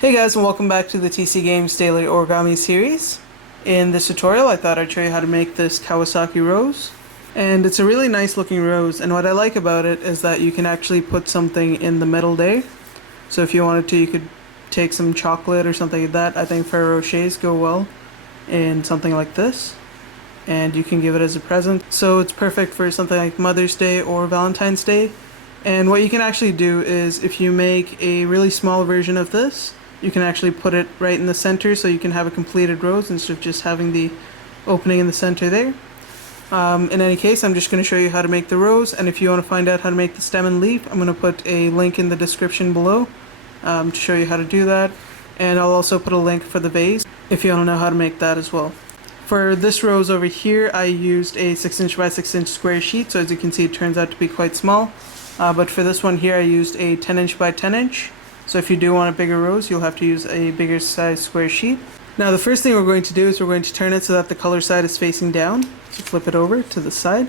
Hey guys, and welcome back to the TC Games Daily Origami series. In this tutorial I thought I'd show you how to make this Kawasaki Rose. And it's a really nice looking rose, and what I like about it is that you can actually put something in the middle there. So if you wanted to, you could take some chocolate or something like that. I think Ferrero Rochers go well in something like this. And you can give it as a present. So it's perfect for something like Mother's Day or Valentine's Day. And what you can actually do is, if you make a really small version of this, you can actually put it right in the center so you can have a completed rose instead of just having the opening in the center there. In any case, I'm just going to show you how to make the rose, and if you want to find out how to make the stem and leaf, I'm going to put a link in the description below to show you how to do that, and I'll also put a link for the vase if you want to know how to make that as well. For this rose over here, I used a 6" by 6" square sheet, so as you can see it turns out to be quite small, but for this one here I used a 10" by 10". So if you do want a bigger rose, you'll have to use a bigger size square sheet. Now the first thing we're going to do is we're going to turn it so that the color side is facing down. So flip it over to the side.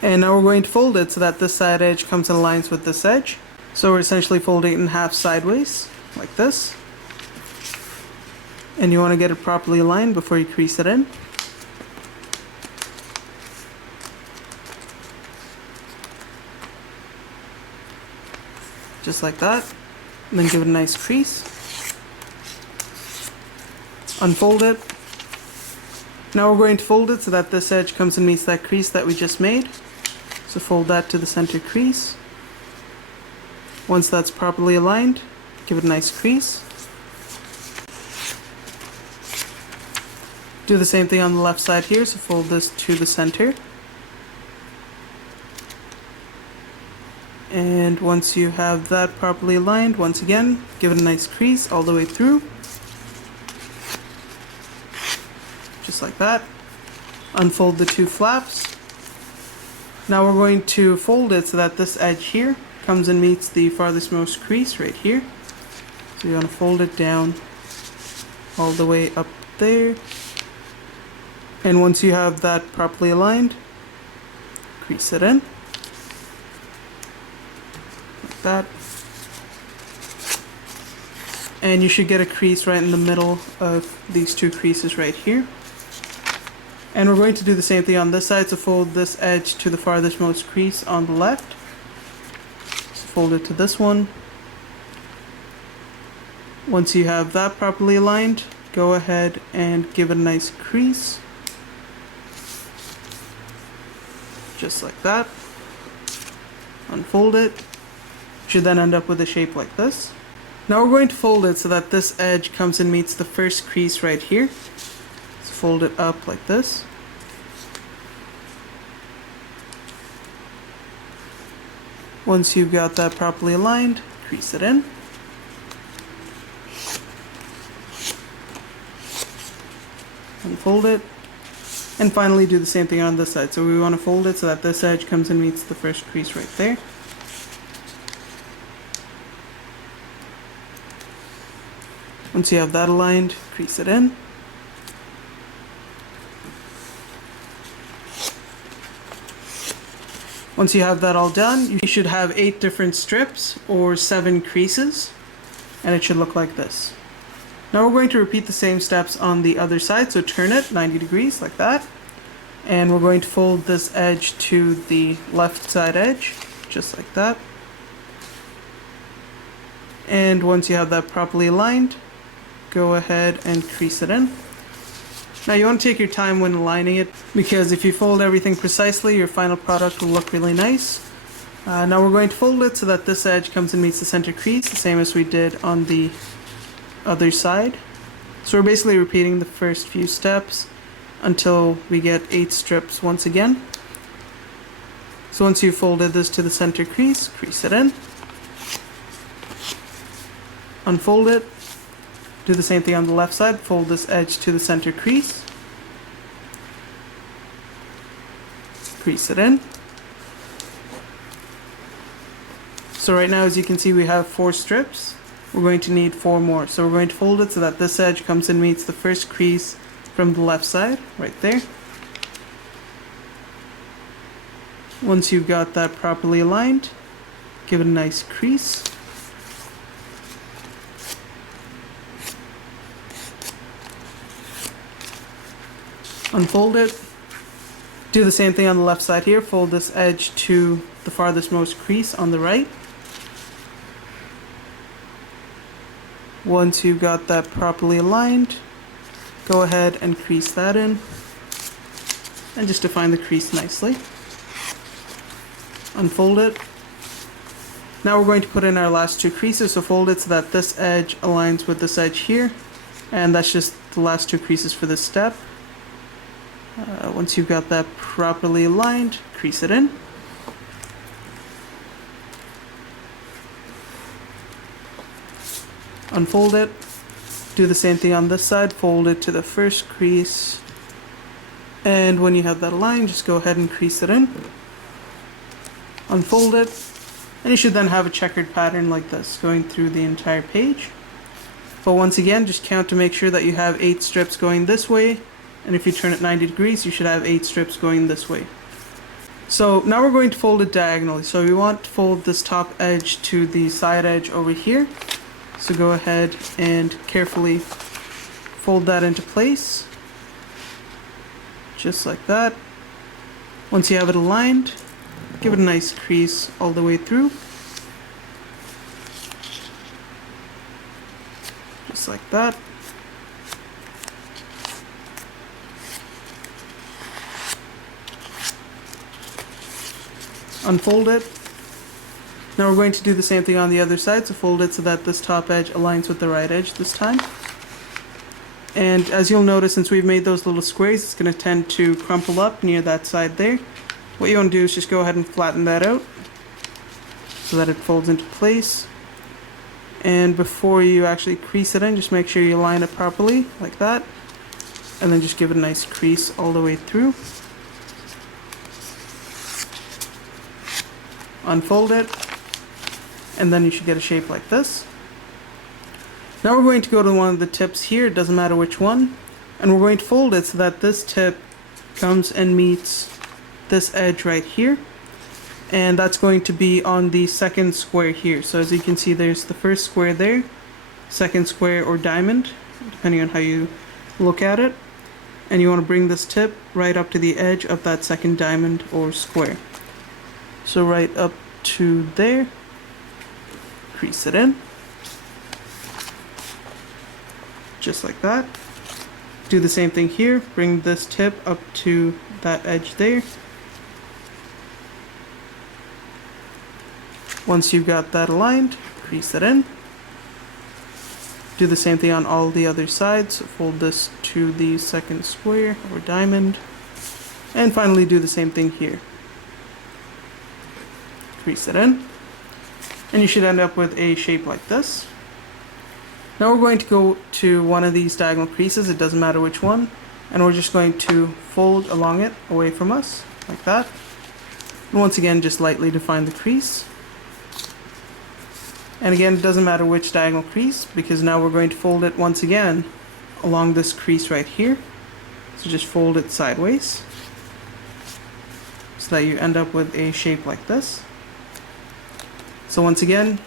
And now we're going to fold it so that this side edge comes in lines with this edge. So we're essentially folding it in half sideways, like this. And you want to get it properly aligned before you crease it in. Just like that. And then give it a nice crease. Unfold it. Now we're going to fold it so that this edge comes and meets that crease that we just made. So fold that to the center crease. Once that's properly aligned, give it a nice crease. Do the same thing on the left side here, so fold this to the center. And once you have that properly aligned, once again, give it a nice crease all the way through. Just like that. Unfold the two flaps. Now we're going to fold it so that this edge here comes and meets the farthest most crease right here. So you want to fold it down all the way up there. And once you have that properly aligned, crease it in. That, and you should get a crease right in the middle of these two creases right here. And we're going to do the same thing on this side, so fold this edge to the farthest most crease on the left. So fold it to this one. Once you have that properly aligned, go ahead and give it a nice crease. Just like that. Unfold it. Should then end up with a shape like this. Now we're going to fold it so that this edge comes and meets the first crease right here. So fold it up like this. Once you've got that properly aligned, crease it in. Unfold it. And finally do the same thing on this side. So we want to fold it so that this edge comes and meets the first crease right there. Once you have that aligned, crease it in. Once you have that all done, you should have 8 different strips or 7 creases, and it should look like this. Now we're going to repeat the same steps on the other side, so turn it 90 degrees like that. And we're going to fold this edge to the left side edge, just like that. And once you have that properly aligned, go ahead and crease it in. Now you want to take your time when aligning it, because if you fold everything precisely, your final product will look really nice. Now we're going to fold it so that this edge comes and meets the center crease, the same as we did on the other side. So we're basically repeating the first few steps until we get 8 strips once again. So once you've folded this to the center crease, crease it in. Unfold it. Do the same thing on the left side, fold this edge to the center crease. Crease it in. So right now, as you can see, we have 4 strips. We're going to need 4 more. So we're going to fold it so that this edge comes and meets the first crease from the left side, right there. Once you've got that properly aligned, give it a nice crease. Unfold it. Do the same thing on the left side here. Fold this edge to the farthest most crease on the right. Once you've got that properly aligned, go ahead and crease that in. And just define the crease nicely. Unfold it. Now we're going to put in our last two creases, so fold it so that this edge aligns with this edge here. And that's just the last two creases for this step. Once you've got that properly aligned, crease it in. Unfold it. Do the same thing on this side, fold it to the first crease. And when you have that aligned, just go ahead and crease it in. Unfold it. And you should then have a checkered pattern like this going through the entire page. But once again, just count to make sure that you have 8 strips going this way. And if you turn it 90 degrees, you should have 8 strips going this way. So now we're going to fold it diagonally. So we want to fold this top edge to the side edge over here. So go ahead and carefully fold that into place. Just like that. Once you have it aligned, give it a nice crease all the way through. Just like that. Unfold it. Now we're going to do the same thing on the other side, so fold it so that this top edge aligns with the right edge this time. And as you'll notice, since we've made those little squares, it's going to tend to crumple up near that side there. What you want to do is just go ahead and flatten that out so that it folds into place. And before you actually crease it in, just make sure you line it properly, like that. And then just give it a nice crease all the way through. Unfold it. And then you should get a shape like this. Now we're going to go to one of the tips here, it doesn't matter which one, and we're going to fold it so that this tip comes and meets this edge right here, and that's going to be on the second square here. So as you can see, there's the first square there, second square or diamond, depending on how you look at it, and you want to bring this tip right up to the edge of that second diamond or square. So right up to there, crease it in. Just like that. Do the same thing here, bring this tip up to that edge there. Once you've got that aligned, crease it in. Do the same thing on all the other sides, fold this to the second square or diamond. And finally do the same thing here. Crease it in. And you should end up with a shape like this. Now we're going to go to one of these diagonal creases, it doesn't matter which one, and we're just going to fold along it away from us, like that. And once again, just lightly define the crease. And again, it doesn't matter which diagonal crease, because now we're going to fold it once again along this crease right here. So just fold it sideways, so that you end up with a shape like this. So once again,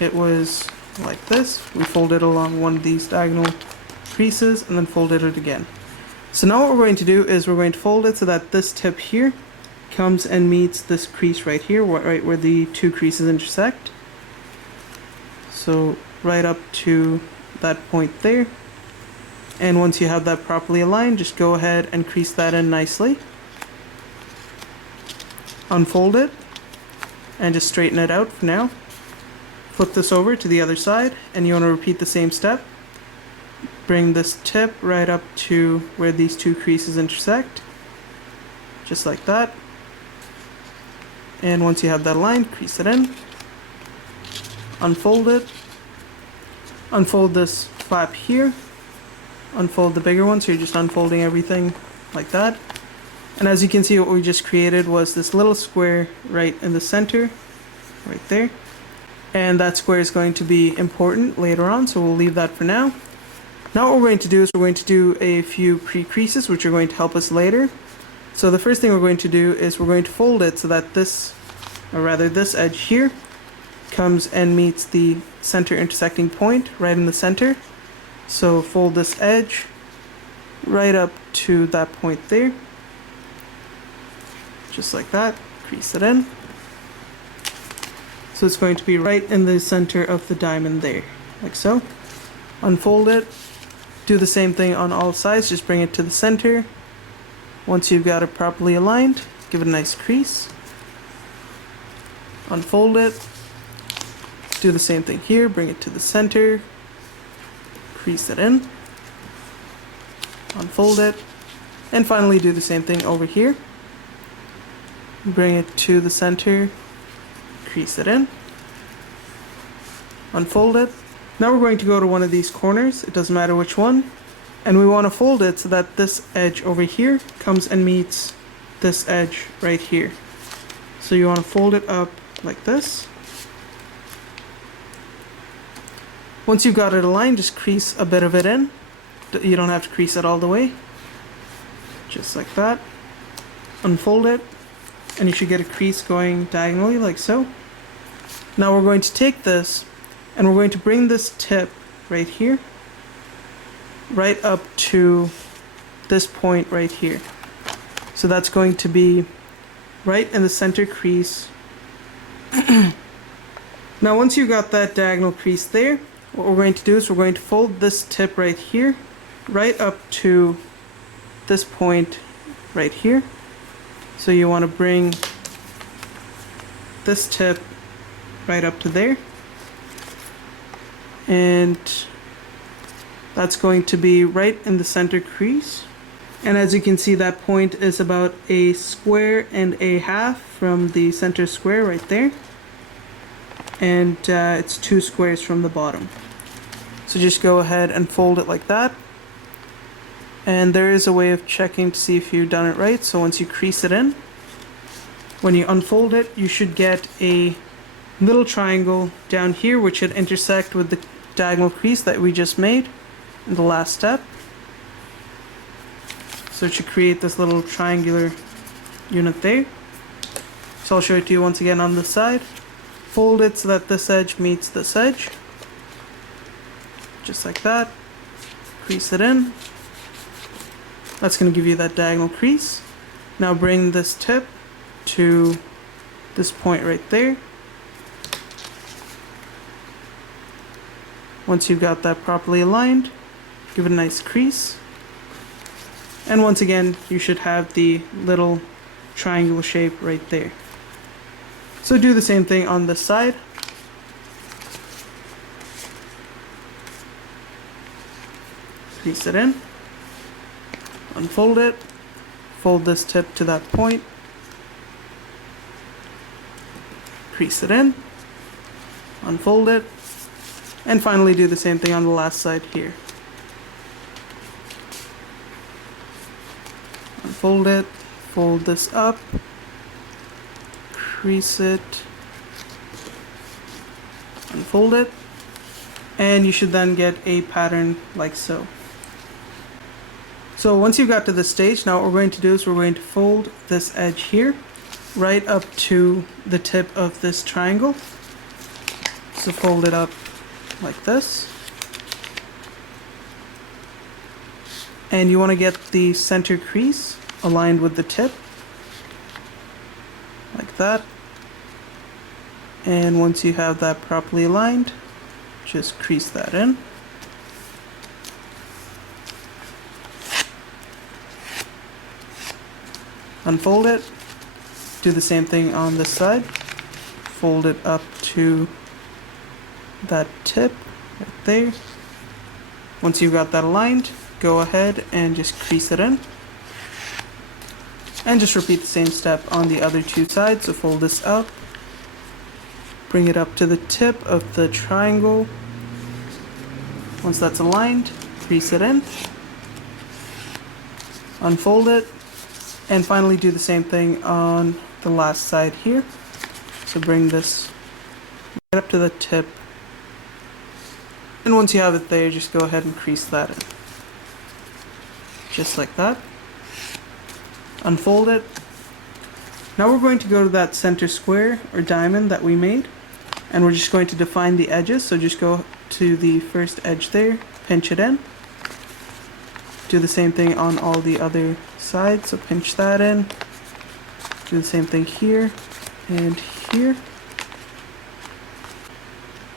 it was like this. We folded along one of these diagonal creases and then folded it again. So now what we're going to do is we're going to fold it so that this tip here comes and meets this crease right here, right where the two creases intersect. So right up to that point there. And once you have that properly aligned, just go ahead and crease that in nicely. Unfold it and just straighten it out for now. Flip this over to the other side, and you want to repeat the same step. Bring this tip right up to where these two creases intersect, just like that. And once you have that aligned, crease it in. Unfold it. Unfold this flap here. Unfold the bigger one, so you're just unfolding everything like that. And as you can see, what we just created was this little square right in the center, right there. And that square is going to be important later on, so we'll leave that for now. Now what we're going to do is we're going to do a few pre-creases, which are going to help us later. So the first thing we're going to do is we're going to fold it so that this, or rather this edge here, comes and meets the center intersecting point right in the center. So fold this edge, right up to that point there. Just like that, crease it in. So it's going to be right in the center of the diamond there, like so. Unfold it, do the same thing on all sides, just bring it to the center. Once you've got it properly aligned, give it a nice crease. Unfold it, do the same thing here, bring it to the center, crease it in, unfold it, and finally do the same thing over here. Bring it to the center, crease it in, unfold it. Now we're going to go to one of these corners, it doesn't matter which one, and we want to fold it so that this edge over here comes and meets this edge right here. So you want to fold it up like this. Once you've got it aligned, just crease a bit of it in. You don't have to crease it all the way. Just like that. Unfold it, and you should get a crease going diagonally like so. Now we're going to take this and we're going to bring this tip right here right up to this point right here. So that's going to be right in the center crease. Now once you got that diagonal crease there, what we're going to do is we're going to fold this tip right here right up to this point right here. So you want to bring this tip right up to there, and that's going to be right in the center crease. And as you can see, that point is about a square and a half from the center square right there, and it's 2 squares from the bottom. So just go ahead and fold it like that. And there is a way of checking to see if you've done it right. So once you crease it in, when you unfold it, you should get a little triangle down here which should intersect with the diagonal crease that we just made in the last step. So it should create this little triangular unit there. So I'll show it to you once again on this side. Fold it so that this edge meets this edge. Just like that. Crease it in. That's going to give you that diagonal crease. Now bring this tip to this point right there. Once you've got that properly aligned, give it a nice crease. And once again, you should have the little triangular shape right there. So do the same thing on this side. Crease it in. Unfold it. Fold this tip to that point. Crease it in. Unfold it. And finally do the same thing on the last side here. Unfold it. Fold this up. Crease it. Unfold it. And you should then get a pattern like so. So once you've got to this stage, now what we're going to do is we're going to fold this edge here right up to the tip of this triangle. So fold it up like this. And you want to get the center crease aligned with the tip. Like that. And once you have that properly aligned, just crease that in. Unfold it. Do the same thing on this side. Fold it up to that tip right there. Once you've got that aligned, go ahead and just crease it in. And just repeat the same step on the other 2 sides. So fold this up. Bring it up to the tip of the triangle. Once that's aligned, crease it in. Unfold it. And finally do the same thing on the last side here. So bring this right up to the tip. And once you have it there, just go ahead and crease that in. Just like that. Unfold it. Now we're going to go to that center square or diamond that we made. And we're just going to define the edges. So just go to the first edge there, pinch it in. Do the same thing on all the other sides, so pinch that in. Do the same thing here and here.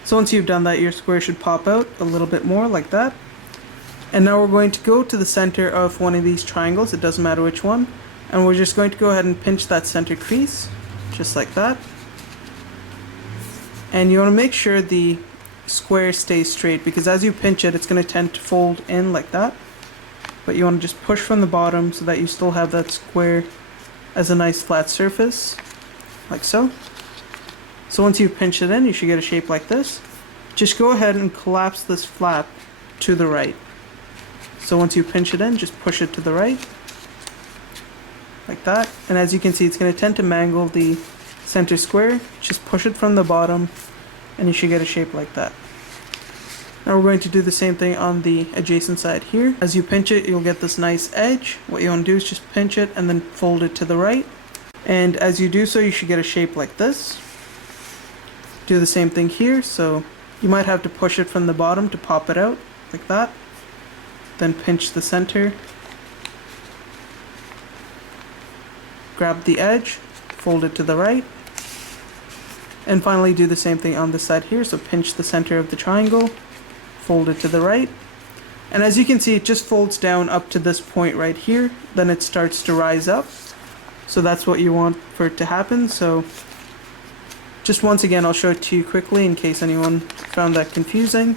So once you've done that, your square should pop out a little bit more like that. And now we're going to go to the center of one of these triangles, it doesn't matter which one, and we're just going to go ahead and pinch that center crease, just like that. And you want to make sure the square stays straight, because as you pinch it, it's going to tend to fold in like that. But you want to just push from the bottom so that you still have that square as a nice flat surface, like so. So once you've pinched it in, you should get a shape like this. Just go ahead and collapse this flap to the right. So once you pinch it in, just push it to the right, like that. And as you can see, it's going to tend to mangle the center square. Just push it from the bottom, and you should get a shape like that. Now we're going to do the same thing on the adjacent side here. As you pinch it, you'll get this nice edge. What you want to do is just pinch it and then fold it to the right. And as you do so, you should get a shape like this. Do the same thing here, so you might have to push it from the bottom to pop it out, like that. Then pinch the center. Grab the edge, fold it to the right. And finally do the same thing on this side here, so pinch the center of the triangle, fold it to the right. And as you can see, it just folds down up to this point right here, then it starts to rise up. So that's what you want for it to happen. So just once again, I'll show it to you quickly in case anyone found that confusing.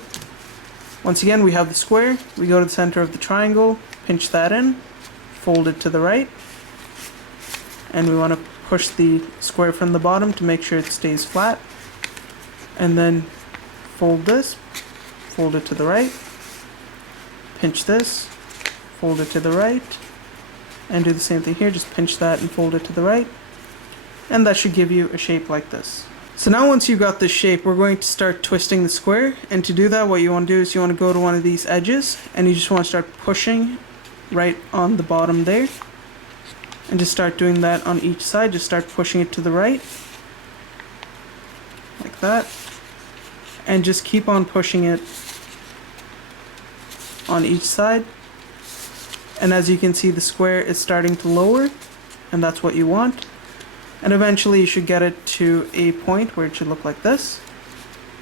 Once again, we have the square, we go to the center of the triangle, pinch that in, fold it to the right, and we want to push the square from the bottom to make sure it stays flat, and then fold this, fold it to the right, pinch this, fold it to the right, and do the same thing here, just pinch that and fold it to the right, and that should give you a shape like this. So now once you've got this shape, we're going to start twisting the square, and to do that, what you want to do is you want to go to one of these edges, and you just want to start pushing right on the bottom there, and just start doing that on each side. Just start pushing it to the right, like that, and just keep on pushing it on each side. And as you can see, the square is starting to lower, and that's what you want. And eventually you should get it to a point where it should look like this.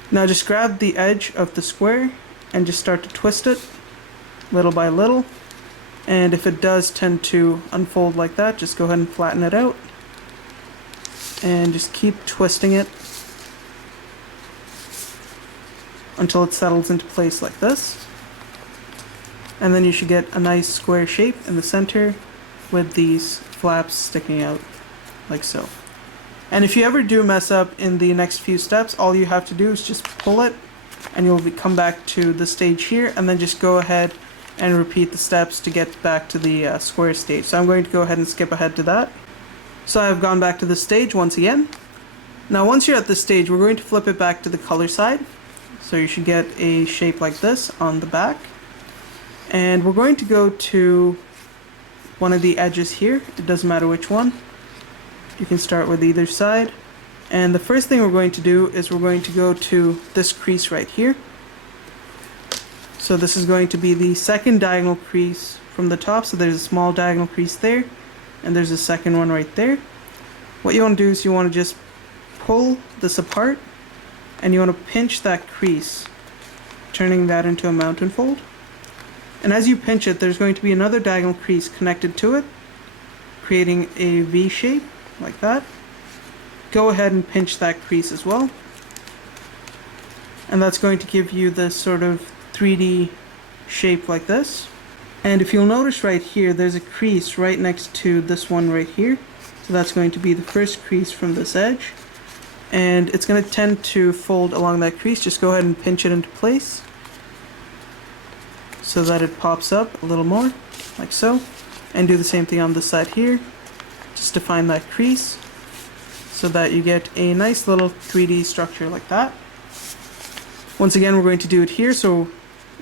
Now just grab the edge of the square and just start to twist it little by little. And if it does tend to unfold like that, just go ahead and flatten it out. And just keep twisting it until it settles into place like this. And then you should get a nice square shape in the center with these flaps sticking out, like so. And if you ever do mess up in the next few steps, all you have to do is just pull it, and you'll come back to the stage here, and then just go ahead and repeat the steps to get back to the square stage. So I'm going to go ahead and skip ahead to that. So I've gone back to the stage once again. Now once you're at this stage, we're going to flip it back to the color side. So you should get a shape like this on the back. And we're going to go to one of the edges here. It doesn't matter which one. You can start with either side. And the first thing we're going to do is we're going to go to this crease right here. So this is going to be the second diagonal crease from the top. So there's a small diagonal crease there, and there's a second one right there. What you want to do is you want to just pull this apart, and you want to pinch that crease, turning that into a mountain fold. And as you pinch it, there's going to be another diagonal crease connected to it, creating a V shape like that. Go ahead and pinch that crease as well. And that's going to give you this sort of 3D shape like this. And if you'll notice right here, there's a crease right next to this one right here. So that's going to be the first crease from this edge. And it's going to tend to fold along that crease. Just go ahead and pinch it into place so that it pops up a little more, like so. And do the same thing on this side here. Just define that crease so that you get a nice little 3D structure like that. Once again, we're going to do it here. So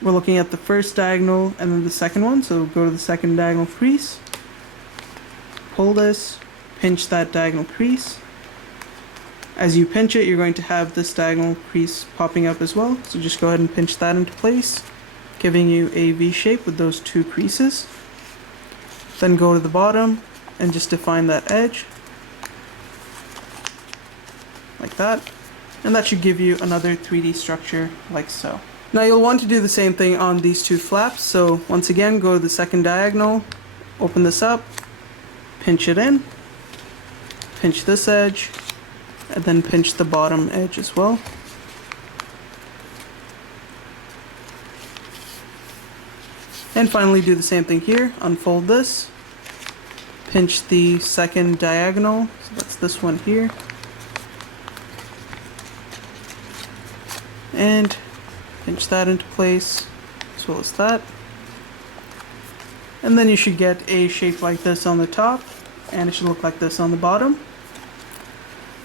we're looking at the first diagonal and then the second one. So go to the second diagonal crease, pull this, pinch that diagonal crease. As you pinch it, you're going to have this diagonal crease popping up as well. So just go ahead and pinch that into place. giving you a V shape with those two creases. Then go to the bottom and just define that edge like that, and that should give you another 3D structure like so. Now you'll want to do the same thing on these two flaps, so once again go to the second diagonal, open this up, pinch it in, pinch this edge, and then pinch the bottom edge as well. And finally do the same thing here, unfold this, pinch the second diagonal, so that's this one here, and pinch that into place as well as that. And then you should get a shape like this on the top, and it should look like this on the bottom.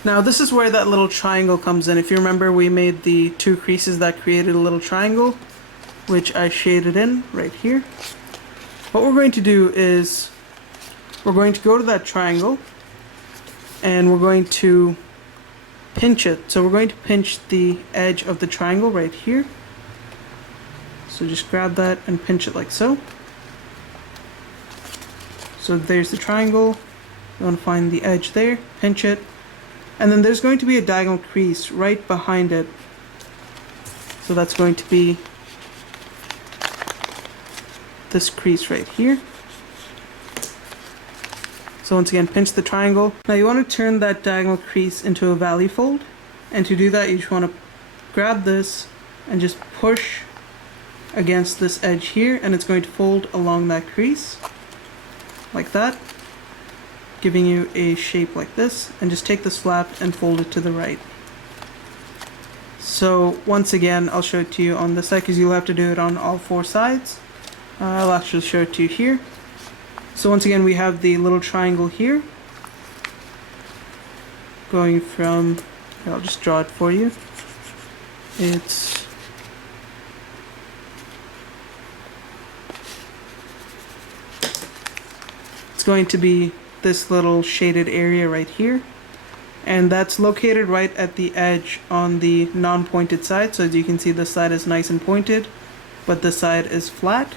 Now this is where that little triangle comes in. If you remember, we made the two creases that created a little triangle, which I shaded in right here. What we're going to do is we're going to go to that triangle and we're going to pinch it. So we're going to pinch the edge of the triangle right here. So just grab that and pinch it like so. So there's the triangle. You want to find the edge there, pinch it, and then there's going to be a diagonal crease right behind it. So that's going to be this crease right here. So once again, pinch the triangle. Now you want to turn that diagonal crease into a valley fold, and to do that you just want to grab this and just push against this edge here, and it's going to fold along that crease like that, giving you a shape like this. And just take this flap and fold it to the right. So once again, I'll show it to you on this side because you'll have to do it on all four sides. I'll actually show it to you here. So once again, we have the little triangle here going from, I'll just draw it for you. It's going to be this little shaded area right here, and that's located right at the edge on the non-pointed side. So as you can see, this side is nice and pointed, but this side is flat.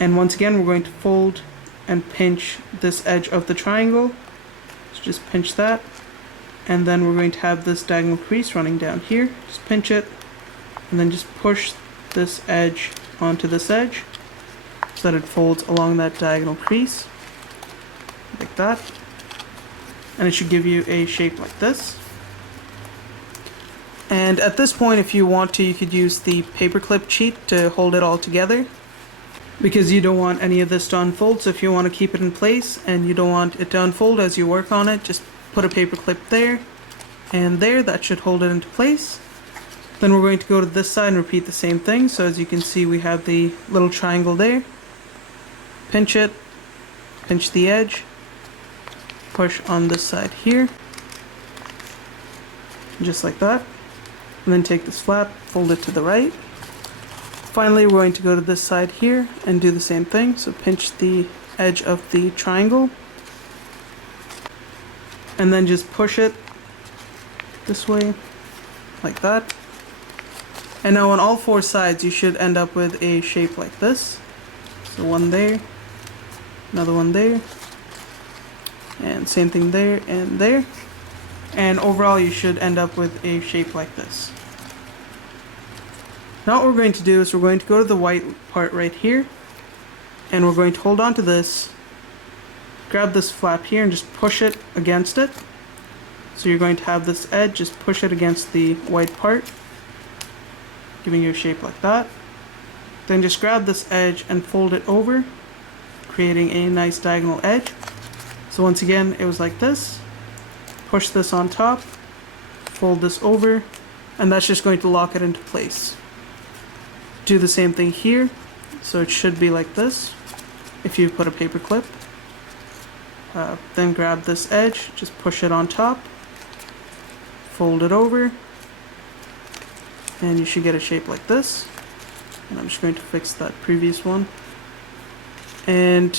And once again, we're going to fold and pinch this edge of the triangle. So just pinch that, and then we're going to have this diagonal crease running down here. Just pinch it, and then just push this edge onto this edge so that it folds along that diagonal crease like that, and it should give you a shape like this. And at this point, if you want to, you could use the paperclip cheat to hold it all together, because you don't want any of this to unfold. So if you want to keep it in place and you don't want it to unfold as you work on it, just put a paperclip there and there. That should hold it into place. Then we're going to go to this side and repeat the same thing. So as you can see, we have the little triangle there. Pinch it, pinch the edge, push on this side here, just like that, and then take this flap, fold it to the right. Finally, we're going to go to this side here and do the same thing. So pinch the edge of the triangle and then just push it this way like that. And now on all four sides you should end up with a shape like this. So one there, another one there, and same thing there and there, and overall you should end up with a shape like this. Now what we're going to do is we're going to go to the white part right here, and we're going to hold on to this, grab this flap here and just push it against it. So you're going to have this edge, just push it against the white part, giving you a shape like that. Then just grab this edge and fold it over, creating a nice diagonal edge. So once again, it was like this. Push this on top, fold this over, and that's just going to lock it into place. Do the same thing here. So it should be like this if you put a paper clip. Then grab this edge, just push it on top, fold it over, and you should get a shape like this. And I'm just going to fix that previous one. And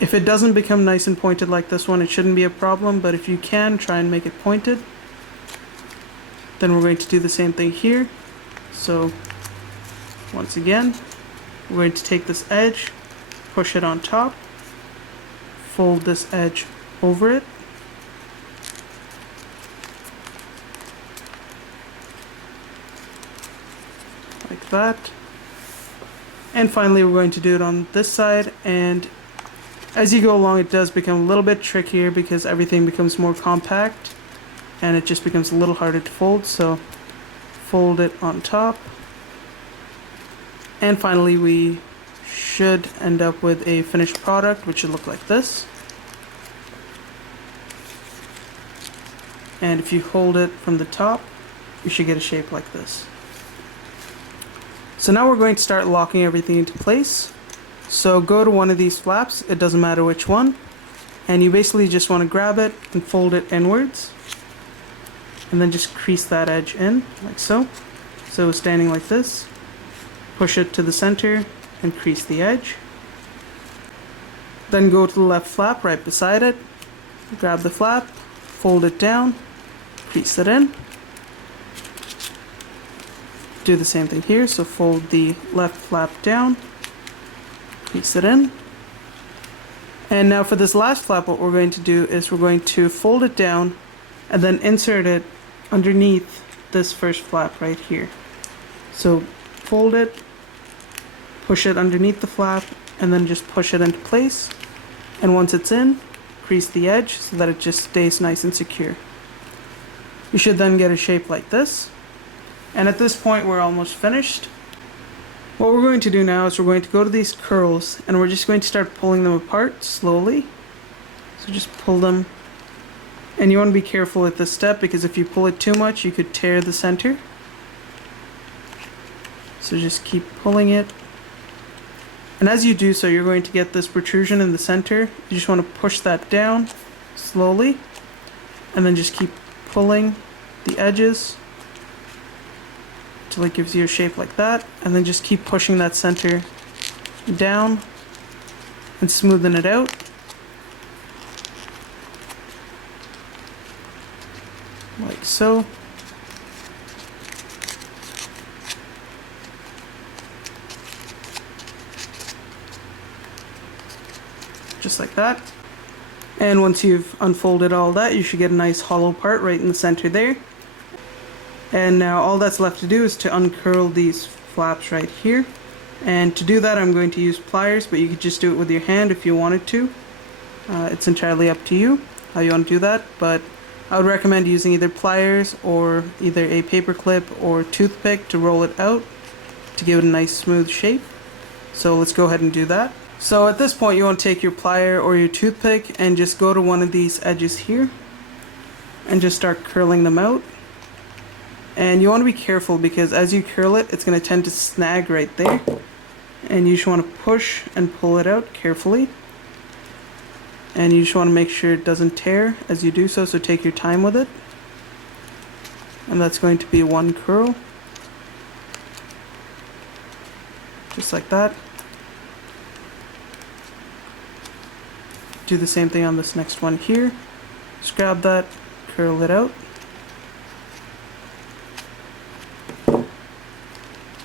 if it doesn't become nice and pointed like this one, it shouldn't be a problem, but if you can, try and make it pointed. Then we're going to do the same thing here. So once again, we're going to take this edge, push it on top, fold this edge over it, like that. And finally we're going to do it on this side, and as you go along it does become a little bit trickier because everything becomes more compact and it just becomes a little harder to fold, so fold it on top. And finally we should end up with a finished product which should look like this. And if you hold it from the top, you should get a shape like this. So now we're going to start locking everything into place. So go to one of these flaps, it doesn't matter which one, and you basically just want to grab it and fold it inwards, and then just crease that edge in, like so. So standing like this, push it to the center and crease the edge. Then go to the left flap right beside it, grab the flap, fold it down, crease it in. Do the same thing here, so fold the left flap down, crease it in. And now for this last flap, what we're going to do is we're going to fold it down and then insert it underneath this first flap right here. So fold it, push it underneath the flap, and then just push it into place. And once it's in, crease the edge so that it just stays nice and secure. You should then get a shape like this. And at this point we're almost finished. What we're going to do now is we're going to go to these curls and we're just going to start pulling them apart slowly. So just pull them. And you want to be careful at this step because if you pull it too much you could tear the center. So just keep pulling it. And as you do so you're going to get this protrusion in the center. You just want to push that down slowly and then just keep pulling the edges until it gives you a shape like that, and then just keep pushing that center down and smoothing it out. Like so. Just like that. And once you've unfolded all that, you should get a nice hollow part right in the center there. And now all that's left to do is to uncurl these flaps right here. And to do that I'm going to use pliers, but you could just do it with your hand if you wanted to. It's entirely up to you how you want to do that, but I would recommend using either pliers or either a paper clip or toothpick to roll it out to give it a nice smooth shape. So let's go ahead and do that. So at this point you want to take your plier or your toothpick and just go to one of these edges here and just start curling them out. And you want to be careful because as you curl it, it's going to tend to snag right there. And you just want to push and pull it out carefully. And you just want to make sure it doesn't tear as you do so, so take your time with it. And that's going to be one curl. Just like that. Do the same thing on this next one here. Just grab that, curl it out.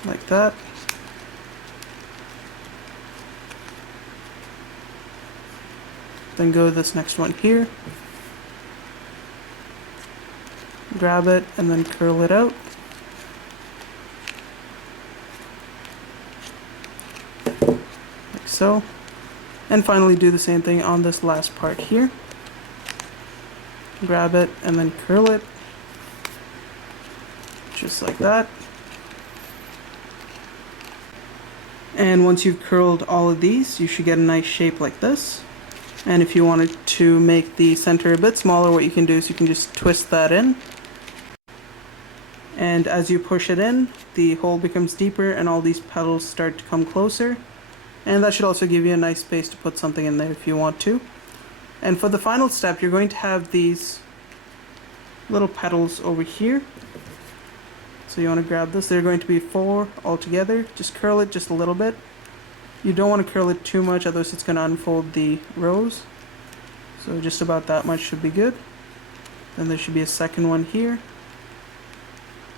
Like that. Then go to this next one here. Grab it and then curl it out. Like so. And finally do the same thing on this last part here. Grab it and then curl it. Just like that. And once you've curled all of these, you should get a nice shape like this. And if you wanted to make the center a bit smaller, what you can do is you can just twist that in. And as you push it in, the hole becomes deeper and all these petals start to come closer. And that should also give you a nice space to put something in there if you want to. And for the final step, you're going to have these little petals over here. So you want to grab this. There are going to be 4 altogether. Just curl it just a little bit. You don't want to curl it too much, otherwise it's going to unfold the rose. So just about that much should be good. Then there should be a second one here.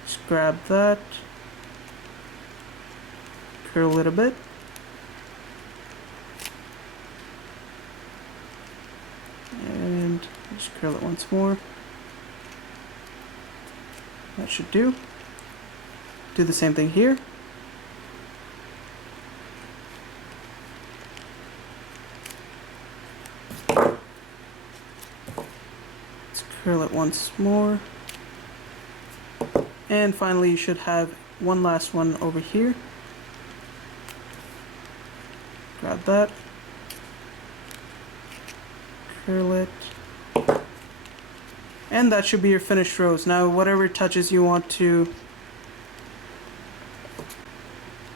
Just grab that. Curl it a bit. Just curl it once more. That should do. Do the same thing here. Let's curl it once more. And finally you should have one last one over here. Grab that. Curl it. And that should be your finished rose. Now whatever touches you want to...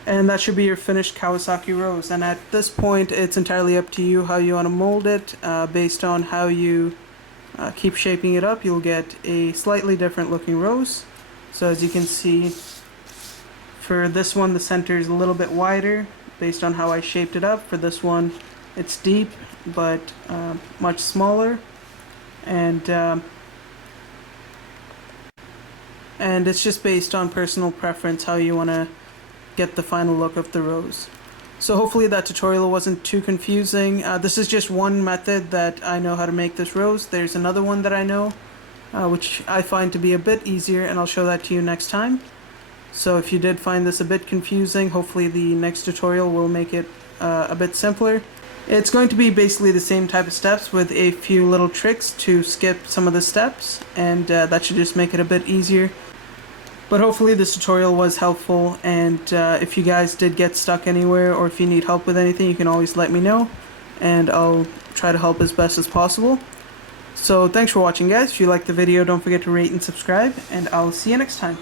And that should be your finished Kawasaki Rose. And at this point it's entirely up to you how you want to mold it. Based on how you keep shaping it up, you'll get a slightly different looking rose. So as you can see, for this one the center is a little bit wider based on how I shaped it up. For this one it's deep but much smaller, and it's just based on personal preference how you want to get the final look of the rose. So hopefully that tutorial wasn't too confusing. This is just one method that I know how to make this rose. There's another one that I know which I find to be a bit easier, and I'll show that to you next time. So if you did find this a bit confusing, hopefully the next tutorial will make it a bit simpler. It's going to be basically the same type of steps with a few little tricks to skip some of the steps, and that should just make it a bit easier. But hopefully this tutorial was helpful, and if you guys did get stuck anywhere or if you need help with anything, you can always let me know, and I'll try to help as best as possible. So thanks for watching, guys. If you liked the video, don't forget to rate and subscribe, and I'll see you next time.